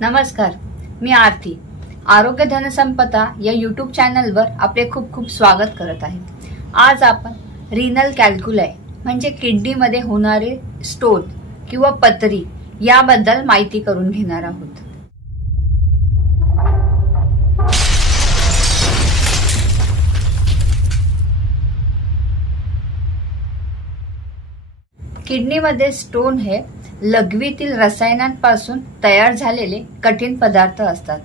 नमस्कार, मी आरती. आरोग्य धनसंपदा या यूट्यूब चॅनलवर आपले खूप खूप स्वागत करत आहे. आज आपण रिनल कॅल्क्युलाई म्हणजे किडनीमध्ये होणारे स्टोन किंवा पथरी याबद्दल माहिती करून घेणार आहोत. किडनीमध्ये स्टोन हे लघवीतील रसायनांपासून तयार झालेले कठीण पदार्थ असतात.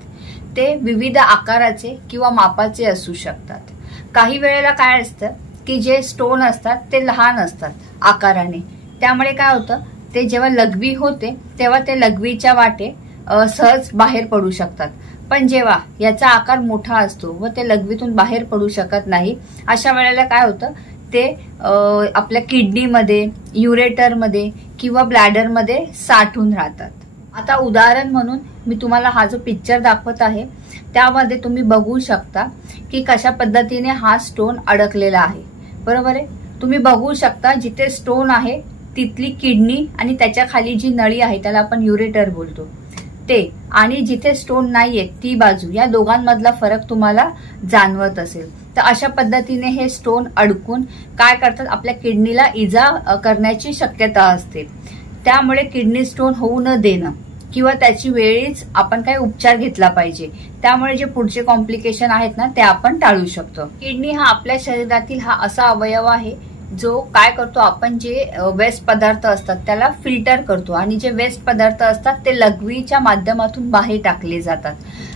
ते विविध आकाराचे किंवा मापाचे असू शकतात. काही वेळेला काय असतं की जे स्टोन असतात ते लहान असतात आकाराने. त्यामुळे काय होतं, ते जेव्हा लघवी होते तेव्हा ते लघवीच्या वाटे सहज बाहेर पडू शकतात. पण जेव्हा याचा आकार मोठा असतो व ते लघवीतून बाहेर पडू शकत नाही, अशा वेळेला काय होतं, ते आपल्या किडनीमध्ये, युरेटरमध्ये किंवा ब्लॅडरमध्ये साठून राहतात. आता उदाहरण म्हणून मी तुम्हाला हा जो पिक्चर दाखवत आहे त्यामध्ये तुम्ही बघू शकता की कशा पद्धतीने हा स्टोन अडकलेला आहे. बरोबर आहे. तुम्ही बघू शकता जिथे स्टोन आहे तिथली किडनी आणि त्याच्या खाली जी नळी आहे त्याला आपण युरेटर बोलतो ते, आणि जिथे स्टोन नाहीये ती बाजू, या दोघांमधला फरक तुम्हाला जाणवत असेल. तर अशा पद्धतीने हे स्टोन अडकून काय करतात, आपल्या किडनीला इजा करण्याची शक्यता असते. त्यामुळे किडनी स्टोन होऊ न देणं किंवा त्याची वेळीच आपण काही उपचार घेतला पाहिजे. त्यामुळे जे पुढचे कॉम्प्लिकेशन आहेत ना ते आपण टाळू शकतो. किडनी हा आपल्या शरीरातील हा असा अवयव आहे जो काय करतो, आपण जे वेस्ट पदार्थ असतात त्याला फिल्टर करतो आणि जे वेस्ट पदार्थ असतात ते लघवीच्या माध्यमातून बाहेर टाकले जातात.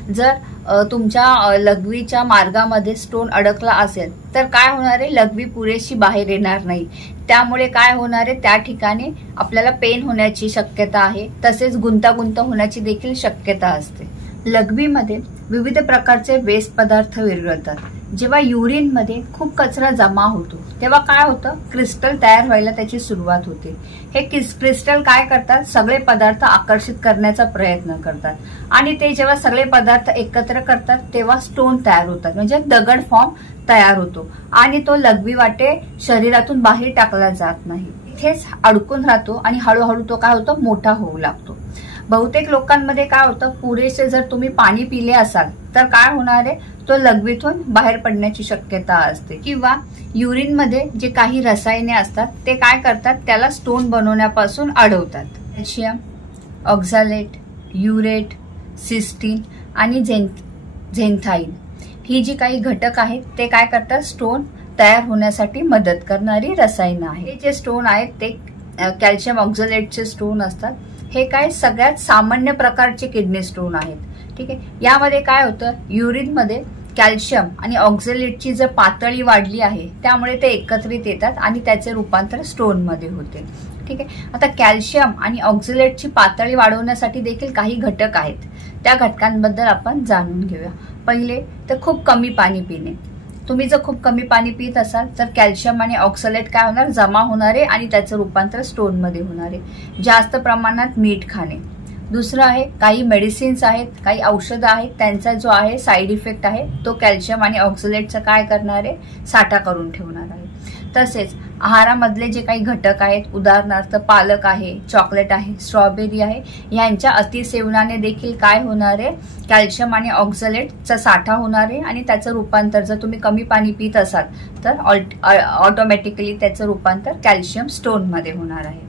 जर तुमच्या लघवीच्या मार्गामध्ये स्टोन अडकला असेल तर काय होणार आहे, लघवी पुरेशी बाहेर येणार नाही. त्यामुळे काय होणार आहे, त्या ठिकाणी आपल्याला पेन होण्याची शक्यता आहे, तसेच गुंतागुंत होण्याची देखील शक्यता असते. लघवीमध्ये विविध प्रकारचे वेस्ट पदार्थ विरघळतात. जेव्हा युरिनमध्ये खूप कचरा जमा होतो तेव्हा काय होतं, क्रिस्टल तयार व्हायला त्याची सुरुवात होते. हे क्रिस्टल काय करतात, सगळे पदार्थ आकर्षित करण्याचा प्रयत्न करतात आणि ते जेव्हा सगळे पदार्थ एकत्र करतात तेव्हा स्टोन तयार होतात, म्हणजे दगड फॉर्म तयार होतो आणि तो लघवी वाटे शरीरातून बाहेर टाकला जात नाही, इथेच अडकून राहतो आणि हळूहळू तो काय होतो, मोठा होऊ लागतो. बहुतेक लोकांमध्ये काय होतं, पुरेसे जर तुम्ही पाणी पिले असाल तर काय होणार आहे, तो लघवीतून बाहेर पडण्याची शक्यता असते. किंवा युरिनमध्ये जे काही रसायने असतात ते काय करतात, त्याला स्टोन बनवण्यापासून अडवतात. कॅल्शियम, ऑक्झालेट, युरेट, सिस्टीन आणि झेंथाईन ही जी काही घटक आहेत ते काय करतात, स्टोन तयार होण्यासाठी मदत करणारी रसायनं आहेत. हे जे स्टोन आहेत ते कॅल्शियम ऑक्झालेटचे स्टोन असतात. हे काय सगळ्यात सामान्य प्रकारचे किडनी स्टोन आहेत. ठीक आहे. यामध्ये काय होतं, युरिनमध्ये कॅल्शियम आणि ऑक्झालेटची जर पातळी वाढली आहे त्यामुळे ते एकत्रित येतात आणि त्याचे रूपांतर स्टोन मध्ये होते. ठीक आहे. आता कॅल्शियम आणि ऑक्झालेटची पातळी वाढवण्यासाठी देखील काही घटक आहेत. त्या घटकांबद्दल आपण जाणून घेऊया. पहिले तर खूप कमी पाणी पिणे. तुम्ही जर खूप कमी पाणी पित असाल तर कॅल्शियम आणि ऑक्झालेट काय होणार, जमा होणारे आणि त्याचं रूपांतर स्टोन मध्ये होणारे. जास्त प्रमाणात मीठ खाणे. दुसरं आहे, काही मेडिसिन्स आहेत, काही औषधं आहेत, त्यांचा जो आहे साईड इफेक्ट आहे तो कॅल्शियम आणि ऑक्झालेटचा काय करणार आहे, साठा करून ठेवणार आहे. तसेच आहारामधले जे काही घटक आहेत, उदाहरणार्थ पालक आहे, चॉकलेट आहे, स्ट्रॉबेरी आहे, यांच्या अतिसेवनाने देखील काय होणार आहे, कॅल्शियम आणि ऑक्झालेटचा साठा होणार आहे आणि त्याचं रूपांतर, जर तुम्ही कमी पाणी पित असाल तर ऑटोमॅटिकली त्याचं रूपांतर कॅल्शियम स्टोन मध्ये होणार आहे.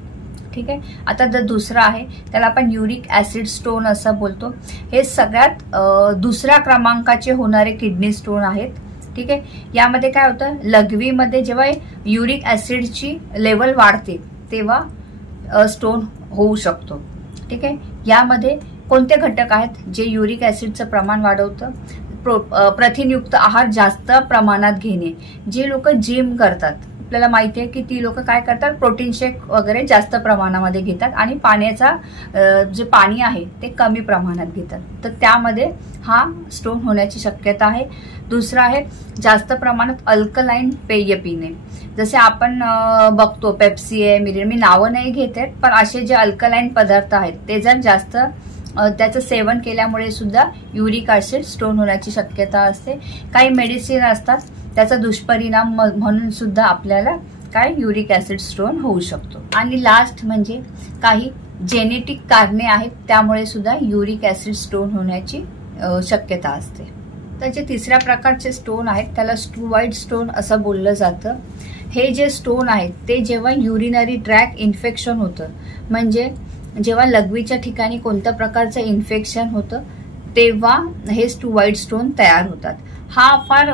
ठीक आहे. आता जर दुसरा आहे त्याला आपण युरिक ऍसिड स्टोन असं बोलतो. हे सगळ्यात दुसऱ्या क्रमांकाचे होणारे किडनी स्टोन आहेत. ठीक आहे. यामध्ये काय होतं, लघवीमध्ये जेव्हा युरिक ऍसिडची लेवल वाढते तेव्हा स्टोन होऊ शकतो. ठीक आहे. यामध्ये कोणते घटक आहेत जे युरिक ऍसिडचं प्रमाण वाढवतं, प्रथिनयुक्त आहार जास्त प्रमाणात घेणे. जे लोक जिम करतात आपल्याला माहिती आहे की ती लोक काय करतात, प्रोटीन शेक वगैरे जास्त प्रमाणामध्ये घेतात आणि पाण्याचा जे पाणी आहे ते कमी प्रमाणात घेतात, तर त्यामध्ये हा स्टोन होण्याची शक्यता आहे. दुसरा आहे जास्त प्रमाणात अल्कलाईन पेय पिणे. जसे आपण बघतो पेप्सी आहे, मिरिंडा, मी नावं नाही घेते, पण असे जे अल्कलाईन पदार्थ आहेत ते जर जास्त त्याचं सेवन केल्यामुळे सुद्धा युरिक ऍसिड स्टोन होण्याची शक्यता असते. काही मेडिसिन असतात त्याचा दुष्परिणाम म्हणून सुद्धा आपल्याला काय युरिक ऍसिड स्टोन होऊ शकतो. आणि लास्ट म्हणजे काही जेनेटिक कारणे आहेत त्यामुळे सुद्धा युरिक ऍसिड स्टोन होण्याची शक्यता असते. तर जे तिसऱ्या प्रकारचे स्टोन आहेत त्याला स्टुवाइड स्टोन असं बोललं जातं. हे जे स्टोन आहेत ते जेव्हा युरिनरी ट्रॅक इन्फेक्शन होतं, म्हणजे जेव्हा लघवीच्या ठिकाणी कोणत्या प्रकारचं इन्फेक्शन होतं तेव्हा हे स्टुवाइड स्टोन तयार होतात. हा फार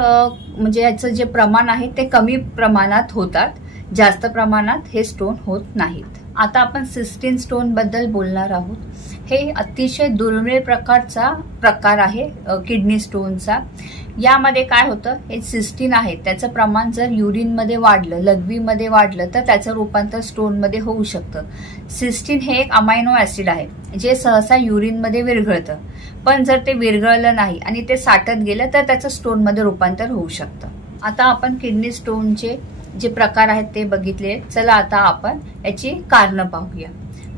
म्हणजे याचं जे प्रमाण आहे ते कमी प्रमाणात होतात, जास्त प्रमाणात हे स्टोन होत नाहीत. आता आपण सिस्टीन स्टोन बद्दल बोलणार आहोत. हे अतिशय दुर्मिळ प्रकारचा प्रकार आहे किडनी स्टोनचा. यामध्ये काय होतं, हे सिस्टीन आहे त्याचं प्रमाण जर युरिनमध्ये वाढलं, लघवीमध्ये वाढलं तर त्याचं रूपांतर स्टोनमध्ये होऊ शकतं. सिस्टीन हे एक अमायनो ऍसिड आहे जे सहसा युरिनमध्ये विरघळतं, पण जर ते विरघळलं नाही आणि ते साठत गेलं तर त्याचं स्टोनमध्ये रूपांतर होऊ शकतं. आता आपण किडनी स्टोनचे जे प्रकार आहेत ते बघितले. चला आता आपण याची कारणं पाहूया.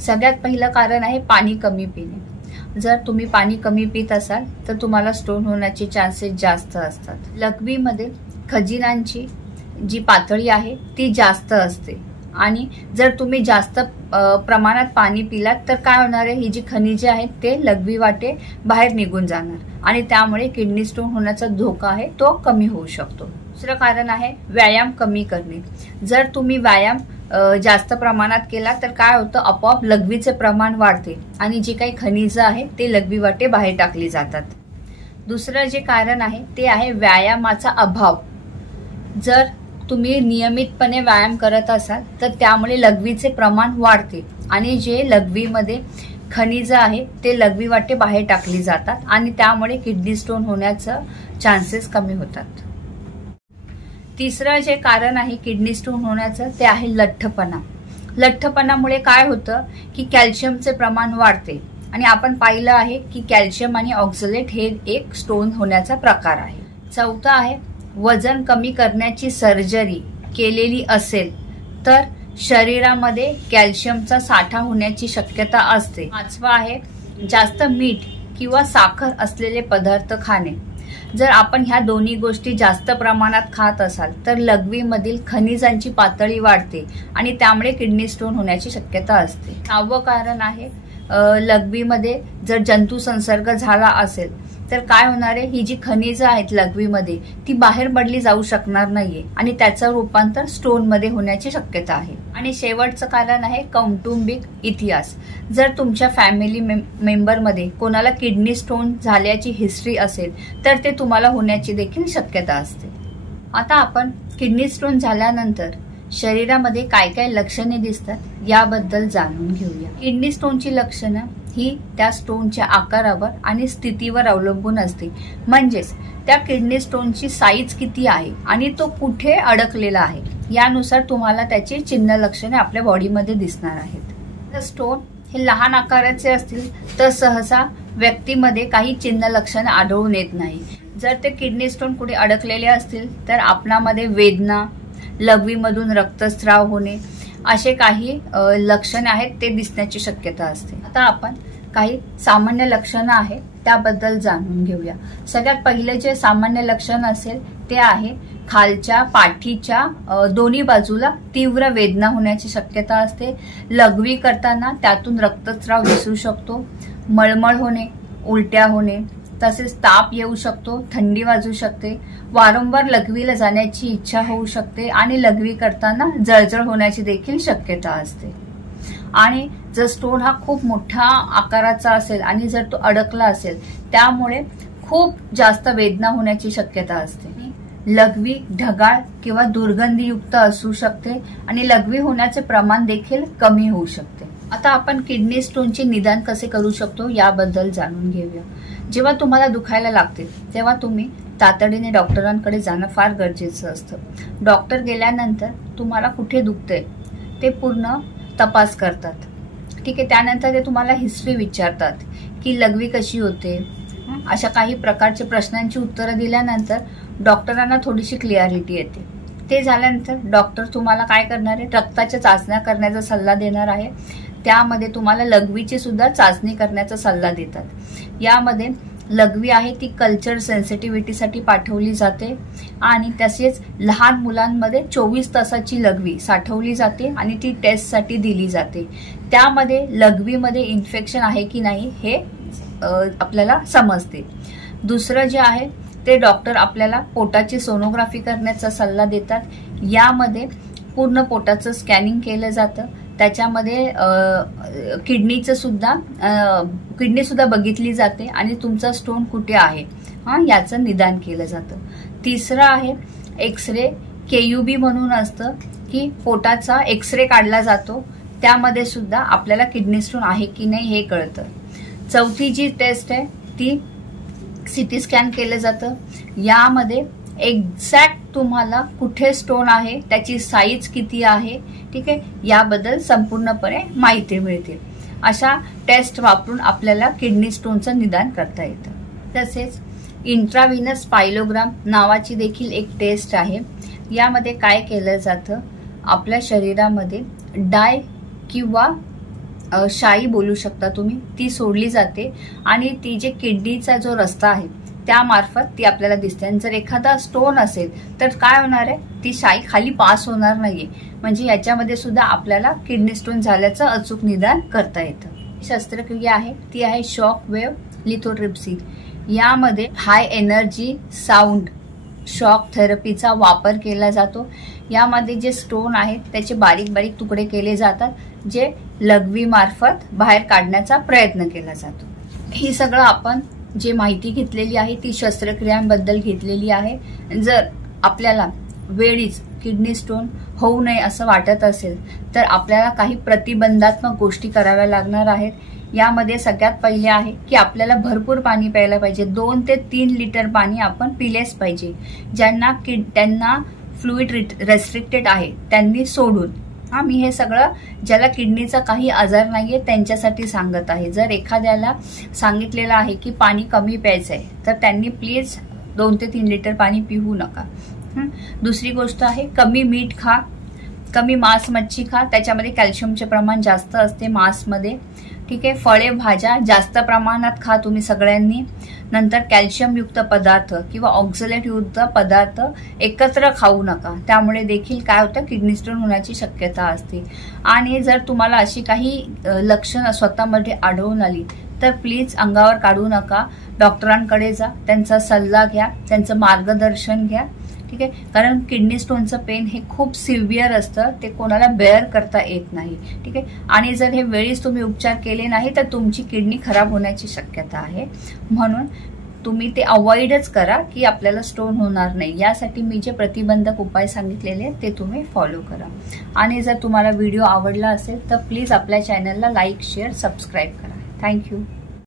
सगळ्यात पहिलं कारण आहे पाणी कमी पिणे. जर तुम्ही पाणी कमी पित असाल तर तुम्हाला स्टोन होण्याचे चान्सेस जास्त असतात. लघवीमध्ये खजिनांची जी पातळी आहे ती जास्त असते आणि जर तुम्ही जास्त प्रमाणात पाणी पिलात तर काय होणार आहे, ही जी खनिजे आहेत ते लघवी वाटे बाहेर निघून जाणार आणि त्यामुळे किडनी स्टोन होण्याचा धोका आहे तो कमी होऊ शकतो. दुसरं कारण आहे व्यायाम कमी करणे. जर तुम्ही व्यायाम जास्त प्रमाणात केला तर काय होतं, आपोआप लघवीचे प्रमाण वाढते आणि जी काही खनिजं आहेत ते लघवी वाटे बाहेर टाकली जातात. दुसरं जे कारण आहे ते आहे व्यायामाचा अभाव. जर तुम्ही नियमितपणे व्यायाम करत असाल तर त्यामुळे लघवीचे प्रमाण वाढते आणि जे लघवीमध्ये खनिज आहे ते लघवी वाटे बाहेर टाकली जातात आणि त्यामुळे किडनी स्टोन होण्याचं चान्सेस कमी होतात. तिसरं जे कारण आहे किडनी स्टोन होण्याचं ते आहे लठ्ठपणा. लठ्ठपणामुळे काय होतं की कॅल्शियमचे प्रमाण वाढते आणि आपण पाहिलं आहे की कॅल्शियम आणि ऑक्झलेट हे एक स्टोन होण्याचा प्रकार आहे. चौथा आहे वजन कमी करण्याची सर्जरी केलेली असेल तर शरीरामध्ये कॅल्शियमचा साठा होण्याची शक्यता असते. पाचवा आहे जास्त मीठ किंवा साखर असलेले पदार्थ खाणे. जर आपण ह्या दोन्ही गोष्टी जास्त प्रमाणात खात असाल तर लघवीमधील खनिजांची पातळी वाढते आणि त्यामुळे किडनी स्टोन होण्याची शक्यता असते. 6वं कारण आहे लघवीमध्ये जर जंतू संसर्ग झाला असेल तर काय होणार आहे, ही जी खनिजं आहेत लघवीमध्ये ती बाहेर पडली जाऊ शकणार नाहीये आणि त्याचं रूपांतर स्टोनमध्ये होण्याची शक्यता आहे. आणि शेवटचं कारण आहे कौटुंबिक इतिहास. जर तुमच्या फॅमिली मेंबरमध्ये कोणाला किडनी स्टोन झाल्याची हिस्ट्री असेल तर ते तुम्हाला होण्याची देखील शक्यता असते. आता आपण किडनी स्टोन झाल्यानंतर शरीरामध्ये काय काय लक्षणे दिसतात याबद्दल जाणून घेऊया. किडनी स्टोनची लक्षणं ही त्या स्टोनच्या आकारावर आणि स्थितीवर अवलंबून असते. म्हणजेच त्या किडनी स्टोनची साईज किती आहे आणि तो कुठे अडकलेला आहे यानुसार तुम्हाला त्याची चिन्ह लक्षणे आपल्या बॉडीमध्ये दिसणार आहेत. तर स्टोन हे लहान आकाराचे असतील तर सहसा व्यक्तीमध्ये काही चिन्ह लक्षणं आढळून येत नाही. जर ते किडनी स्टोन कुठे अडकलेले असतील तर आपणामध्ये वेदना, लघवीमधून रक्तस्राव होणे असे काही लक्षणे आहेत ते दिसण्याची शक्यता असते. आता आपण काही सामान्य लक्षणं आहेत त्याबद्दल जाणून घेऊया. सगळ्यात पहिले जे सामान्य लक्षण असेल ते आहे खालच्या पाठीच्या दोन्ही बाजूला तीव्र वेदना होण्याची शक्यता असते. लघवी करताना त्यातून रक्तस्राव दिसू शकतो, मळमळ होणे, उलट्या होणे, तसेच ताप येऊ शकतो, थंडी वाजू शकते, वारंवार लघवीला जाण्याची इच्छा होऊ शकते आणि लघवी करताना जळजळ होण्याची देखील शक्यता असते. आणि जर स्टोन हा खूप मोठा आकाराचा असेल आणि जर तो अडकला असेल त्यामुळे खूप जास्त वेदना होण्याची शक्यता असते. लघवी ढगाळ किंवा दुर्गंधीयुक्त असू शकते आणि लघवी होण्याचे प्रमाण देखील कमी होऊ शकते. आता आपण किडनी स्टोनचे निदान कसे करू शकतो याबद्दल जाणून घेऊया. जेव्हा तुम्हाला दुखायला लागते तेव्हा तुम्ही तातडीने डॉक्टरांकडे जाणं फार गरजेचं असतं. डॉक्टर गेल्यानंतर तुम्हाला कुठे दुखतंय ते पूर्ण तपास करतात. ठीक आहे, त्यानंतर ते तुम्हाला हिस्ट्री विचारतात की लघवी कशी होते. अशा काही प्रकारचे प्रश्नांची उत्तरं दिल्यानंतर डॉक्टरांना थोडीशी क्लिअरिटी येते. ते झाल्यानंतर डॉक्टर तुम्हाला काय करणार आहे, रक्ताच्या चाचण्या करण्याचा सल्ला देणार आहे. त्यामध्ये तुम्हाला लघवीची सुद्धा चाचणी करण्याचा सल्ला देतात. यामध्ये लघवी आहे ती कल्चर सेन्सिटिव्हिटीसाठी पाठवली जाते आणि तसेच लहान मुलांमध्ये 24 तासाची लघवी साठवली जाते आणि ती टेस्टसाठी दिली जाते. त्यामध्ये लघवीमध्ये इन्फेक्शन आहे की नाही हे आपल्याला समजते. दुसरं जे आहे ते डॉक्टर आपल्याला पोटाची सोनोग्राफी करण्याचा सल्ला देतात. यामध्ये पूर्ण पोटाचं स्कॅनिंग केलं जातं. त्याच्यामध्ये किडनी सुद्धा बघितली जाते आणि तुमचा स्टोन कुठे आहे याचं निदान केलं जातं. तिसरं आहे एक्सरे. KUB म्हणून असतं की पोटाचा एक्सरे काढला जातो. त्यामध्ये सुद्धा आपल्याला किडनी स्टोन आहे की नाही हे कळतं. चौथी जी टेस्ट आहे ती CT स्कॅन केलं जातं. यामध्ये एक्झॅक्ट तुम्हाला कुठे स्टोन आहे, त्याची साईज किती आहे, ठीक आहे, याबद्दल संपूर्णपणे माहिती मिळते. अशा टेस्ट वापरून आपल्याला किडनी स्टोनचं निदान करता येतं. तसेच इंट्राव्हिनस पायलोग्राम नावाची देखील एक टेस्ट आहे. यामध्ये काय केलं जातं, आपल्या शरीरामध्ये डाय किंवा शाई बोलू शकता तुम्ही, ती सोडली जाते आणि ती जे किडनीचा जो रस्ता आहे त्यामार्फत ती आपल्याला दिसते. आणि जर एखादा स्टोन असेल तर काय होणार आहे, ती शाई खाली पास होणार नाहीये. म्हणजे याच्यामध्ये सुद्धा आपल्याला किडनी स्टोन झाल्याचं अचूक निदान करता येतं. शस्त्रक्रिया आहे ती आहे शॉक वेव्ह लिथोट्रिप्सी. यामध्ये हाय एनर्जी साऊंड शॉक थेरपीचा वापर केला जातो. यामध्ये जे स्टोन आहेत त्याचे बारीक बारीक तुकडे केले जातात, जे लघवी मार्फत बाहेर काढण्याचा प्रयत्न केला जातो. ही सगळं आपण जे माहिती घेतलेली आहे ती शस्त्रक्रियांबद्दल घेतलेली आहे. जर आपल्याला वेळीच किडनी स्टोन होऊ नये असं वाटत असेल तर आपल्याला काही प्रतिबंधात्मक गोष्टी कराव्या लागणार आहेत. यामध्ये सगळ्यात पहिले आहे की आपल्याला भरपूर पाणी प्यायला पाहिजे. 2 ते 3 लिटर पाणी आपण पिलेच पाहिजे. त्यांना फ्लुइड रेस्ट्रिक्टेड आहे त्यांनी सोडून. मी हे सगळं ज्याला किडनीचा काही आजार नाहीये त्यांच्यासाठी सांगत आहे. जर एखाद्याला सांगितलेलं आहे की पाणी कमी प्यायचं आहे तर त्यांनी प्लीज 2 ते 3 लिटर पाणी पिऊ नका. दुसरी गोष्ट आहे कमी मीठ खा, कमी मांस मच्छी खा, त्याच्यामध्ये कॅल्शियमचे प्रमाण जास्त असते मांसमध्ये, ठीक आहे. फळे भाज्या जास्त प्रमाणात खा तुम्ही सगळ्यांनी. नंतर कॅल्शियम युक्त पदार्थ किंवा ऑक्झलेट युक्त पदार्थ एकत्र खाऊ नका, त्यामुळे देखील काय होतं किडनी स्टोन होण्याची शक्यता असते. आणि जर तुम्हाला अशी काही लक्षणं स्वतःमध्ये आढळून आली तर प्लीज अंगावर काढू नका, डॉक्टरांकडे जा, त्यांचा सल्ला घ्या, त्यांचं मार्गदर्शन घ्या, ठीक आहे. कारण किडनी स्टोनचं पेन हे खूप सिव्हिअर असतं, ते कोणाला बेअर करता येत नाही, ठीक आहे. आणि जर हे वेळीच तुम्ही उपचार केले नाही तर तुमची किडनी खराब होण्याची शक्यता आहे. म्हणून तुम्ही ते अवॉइडच करा की आपल्याला स्टोन होणार नाही. यासाठी मी जे प्रतिबंधक उपाय सांगितलेले ते तुम्ही फॉलो करा. आणि जर तुम्हाला व्हिडिओ आवडला असेल तर प्लीज आपल्या चॅनलला लाईक, शेअर, सबस्क्राईब करा. थँक्यू.